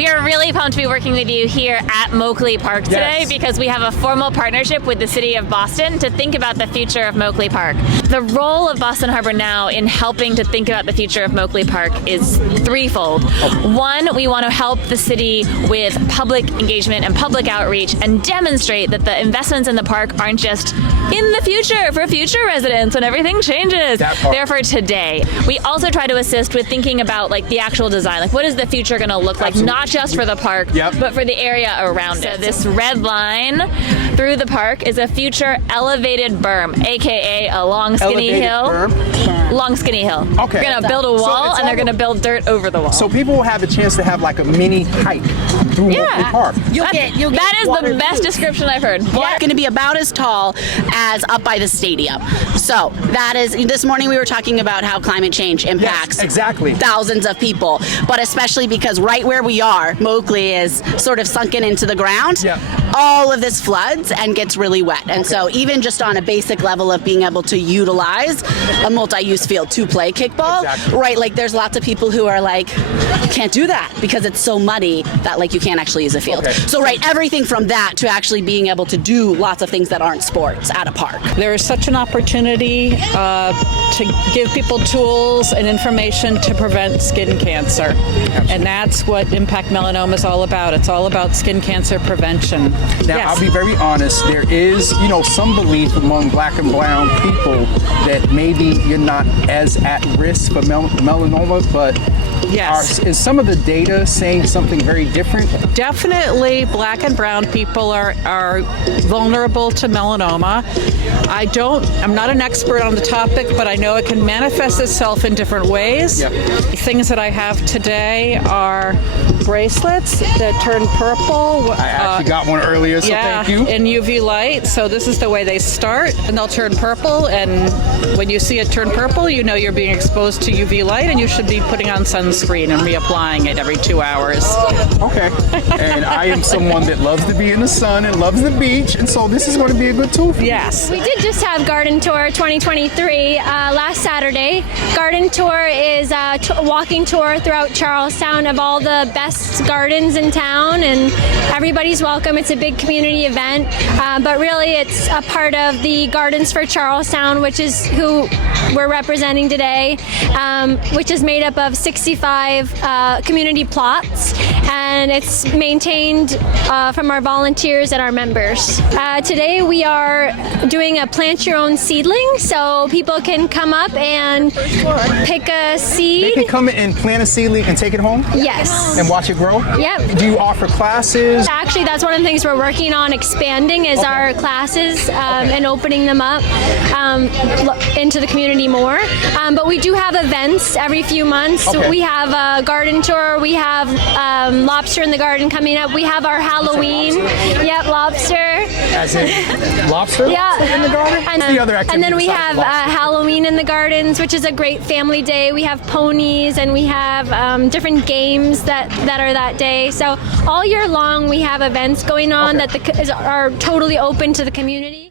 We are really pumped to be working with you here at Moakley Park today because we have a formal partnership with the City of Boston to think about the future of Moakley Park. The role of Boston Harbor Now in helping to think about the future of Moakley Park is threefold. One, we want to help the city with public engagement and public outreach and demonstrate that the investments in the park aren't just in the future for future residents when everything changes. They're for today. We also try to assist with thinking about like the actual design, like what is the future going to look like, not just for the park, but for the area around it. This red line through the park is a future elevated berm, aka a long skinny hill. Long skinny hill. Okay. They're going to build a wall and they're going to build dirt over the wall. So people will have a chance to have like a mini hike through Moakley Park. That is the best description I've heard. It's going to be about as tall as up by the stadium. So that is, this morning we were talking about how climate change impacts thousands of people, but especially because right where we are, Moakley is sort of sunken into the ground. All of this floods and gets really wet. And so even just on a basic level of being able to utilize a multi-use field to play kickball, right, like there's lots of people who are like, you can't do that because it's so muddy that like you can't actually use a field. So right, everything from that to actually being able to do lots of things that aren't sports at a park. There is such an opportunity to give people tools and information to prevent skin cancer. And that's what Impact Melanoma is all about. It's all about skin cancer prevention. Now, I'll be very honest, there is, some belief among black and brown people that maybe you're not as at risk for melanoma, but is some of the data saying something very different? Definitely black and brown people are vulnerable to melanoma. I'm not an expert on the topic, but I know it can manifest itself in different ways. The things that I have today are bracelets that turn purple. I actually got one earlier, so thank you. In UV light. So this is the way they start, and they'll turn purple. And when you see it turn purple, you know you're being exposed to UV light, and you should be putting on sunscreen and reapplying it every 2 hours. Okay. And I am someone that loves to be in the sun and loves the beach, and so this is going to be a good tool for me. Yes. We did just have Garden Tour 2023 last Saturday. Garden Tour is a walking tour throughout Charlestown of all the best gardens in town, and everybody's welcome. It's a big community event, but really it's a part of the Gardens for Charlestown, which is who we're representing today, which is made up of 65 community plots, and it's maintained from our volunteers and our members. Today we are doing a plant your own seedling, so people can come up and pick a seed. They can come and plant a seedling and take it home? Yes. And watch it grow? Yep. Do you offer classes? Actually, that's one of the things we're working on expanding is our classes and opening them up into the community more. But we do have events every few months. We have a garden tour. We have lobster in the garden coming up. We have our Halloween. Lobster. As in lobster? In the garden? And then we have Halloween in the gardens, which is a great family day. We have ponies and we have different games that are that day. So all year long we have events going on that are totally open to the community.